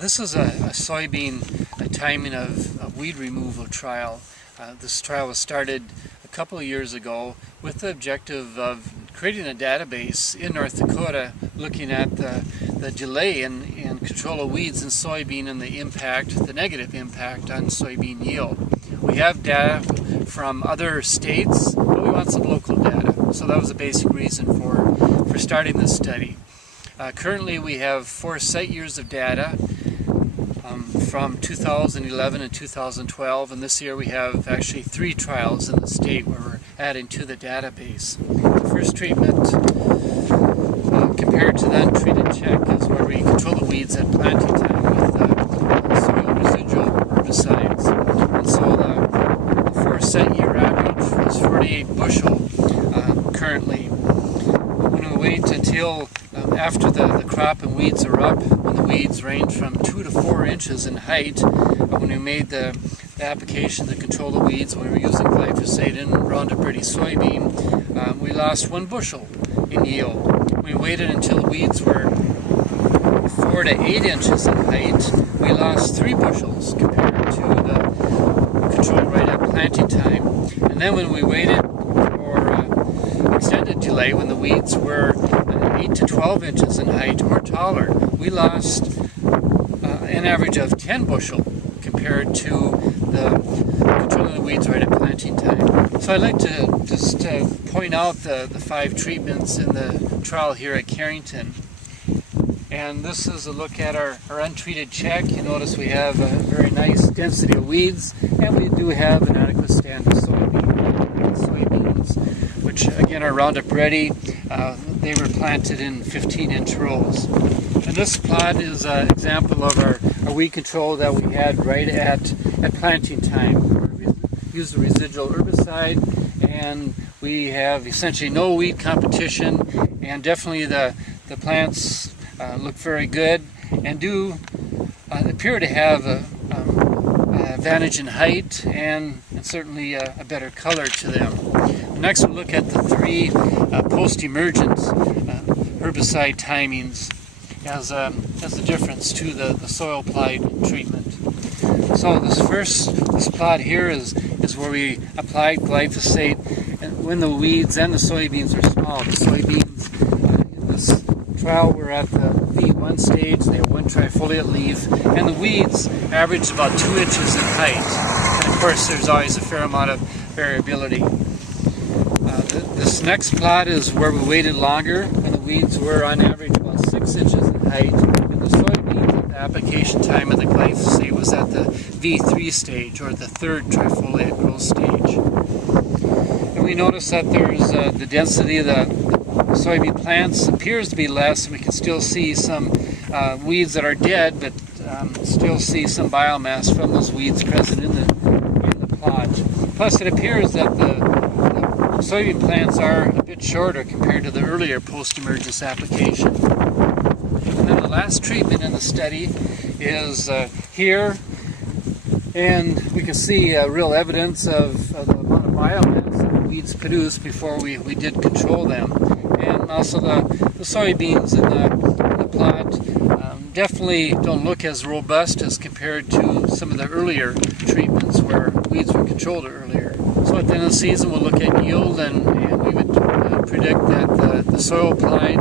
This is a soybean timing of weed removal trial. This trial was started a couple of years ago with the objective of creating a database in North Dakota looking at the delay in control of weeds in soybean and the negative impact on soybean yield. We have data from other states, but we want some local data. So that was the basic reason for starting this study. Currently we have 4 site years of data from 2011 and 2012, and this year we have actually 3 trials in the state where we're adding to the database. The first treatment compared to the untreated check is where we control the weeds at planting time with soil residual herbicides. And so the 4 site year average was 48 bushel currently. When we wait until after the crop and weeds are up, when the weeds range from 2 to 4 inches in height, when we made the application to control the weeds, when we were using glyphosate in Roundup Ready soybean, we lost 1 bushel in yield. We waited until the weeds were 4 to 8 inches in height, we lost 3 bushels compared to the control right at planting time. And then when we waited for extended delay, when the weeds were 8 to 12 inches in height or taller, we lost an average of 10 bushel compared to the controlling the weeds right at planting time. So I'd like to just point out the 5 treatments in the trial here at Carrington. And this is a look at our untreated check. You notice we have a very nice density of weeds, and we do have an adequate stand of soybeans, which again are Roundup Ready. They were planted in 15-inch rows. And this plot is an example of our weed control that we had right at planting time, where we used the residual herbicide, and we have essentially no weed competition, and definitely the plants look very good and do appear to have an advantage in height and certainly a better color to them. Next we'll look at the 3 post-emergent herbicide timings as a difference to the soil applied treatment. So this plot here is where we applied glyphosate when the weeds and the soybeans are small. The soybeans in this trial were at the V1 stage, they have 1 trifoliate leaf, and the weeds averaged about 2 inches in height. And of course there's always a fair amount of variability. This next plot is where we waited longer, when the weeds were on average about 6 inches in height, and the soybeans at the application time of the glyphosate was at the V3 stage, or the 3rd trifoliate growth stage. And we notice that there's the density of the soybean plants appears to be less, and we can still see some weeds that are dead, but still see some biomass from those weeds present in the plot. Plus it appears that the soybean plants are a bit shorter compared to the earlier post-emergence application. And then the last treatment in the study is here, and we can see real evidence of the amount of biomass that the weeds produce before we did control them. And also the soybeans in the plot definitely don't look as robust as compared to some of the earlier treatments where weeds were controlled earlier. So at the end of the season we'll look at yield, and we would predict that the soil applied